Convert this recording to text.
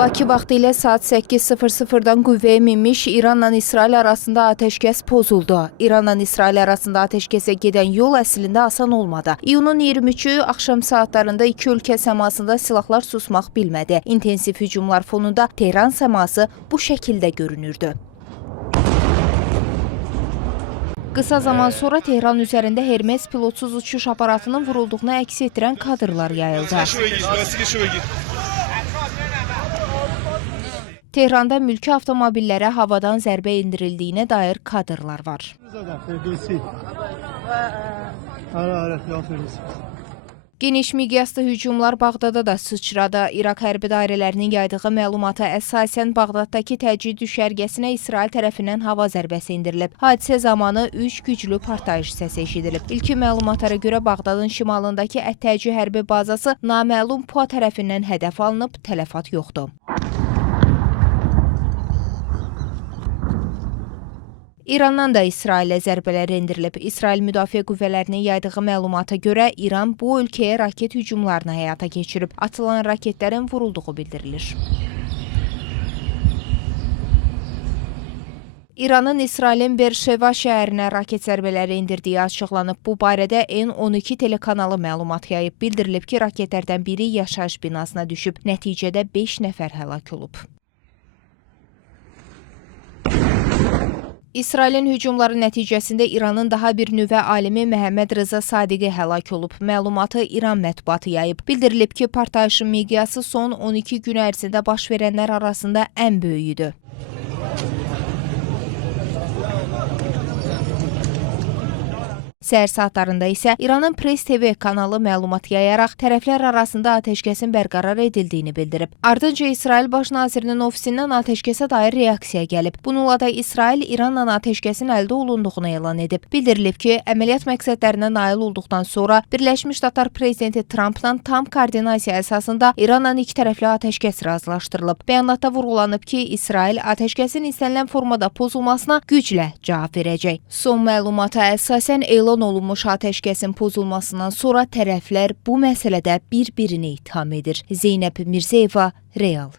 Bakı vaxtı ilə saat 8:00-dan qüvvəyə minmiş İranla İsrail arasında atəşkəs pozuldu. İranla İsrail arasında atəşkəsə gedən yol əslində asan olmadı. İyunun 23-ü axşam saatlarında iki ölkə səmasında silahlar susmaq bilmədi. İntensiv hücumlar fonunda Tehran səması bu şəkildə görünürdü. Qısa zaman sonra Tehran üzərində Hermes pilotsuz uçuş aparatının vurulduğunu əks etdirən kadrlar yayıldı. Tehranda mülki avtomobillərə havadan zərbə endirildiyinə dair kadrlar var. Geniş miqyaslı hücumlar Bağdada da sıçradı. İraq hərbi dairələrinin yaydığı məlumata əsasən Bağdaddakı təcrid düşərgəsinə İsrail tərəfindən hava zərbəsi indirilib. Hadisə zamanı 3 güclü partlayış səsi eşidilib. İlkin məlumatlara görə Bağdadın şimalındakı Ət-Təci hərbi bazası naməlum PUA tərəfindən hədəf alınıb, tələfat yoxdur. İrandan da İsrailə zərbələr endirilib. İsrail Müdafiə Qüvvələrinin yaydığı məlumata görə İran bu ölkəyə raket hücumlarını həyata keçirib. Atılan raketlərin vurulduğu bildirilir. İranın İsrailin Berşeva şəhərinə raket zərbələri endirdiyi açıqlanıb. Bu barədə N12 telekanalı məlumat yayıb. Bildirilib ki, raketlərdən biri yaşayış binasına düşüb. Nəticədə 5 nəfər həlak olub. İsrailin hücumları nəticəsində İranın daha bir nüvə alimi Məhəmməd Rıza Sadiqi həlak olub. Məlumatı İran mətbuatı yayıb. Bildirilib ki, partlayışın miqyası son 12 gün ərzində baş verənlər arasında ən böyüyüdür. Səhər saatlarında isə İranın Press TV kanalı məlumat yayaraq tərəflər arasında atəşkəsin bərqərar edildiyini bildirib. Ardınca İsrail Baş nazirinin ofisindən atəşkəsə dair reaksiya gəlib. Bununla da İsrail İranla atəşkəsin əldə olunduğunu elan edib. Bildirilib ki, əməliyyat məqsədlərinə nail olduqdan sonra Birləşmiş Ştatlar prezidenti Trampla tam koordinasiya əsasında İranla ikitərəfli atəşkəs razılaşdırılıb. Bəyanatda vurğulanıb ki, İsrail atəşkəsin istənilən formada pozulmasına güclə cavab verəcək. Son məlumata əsasən elan olunmuş atəşkəsin pozulmasından sonra tərəflər bu məsələdə bir-birini itham edir. Zeynəb Mirzəyeva, Real.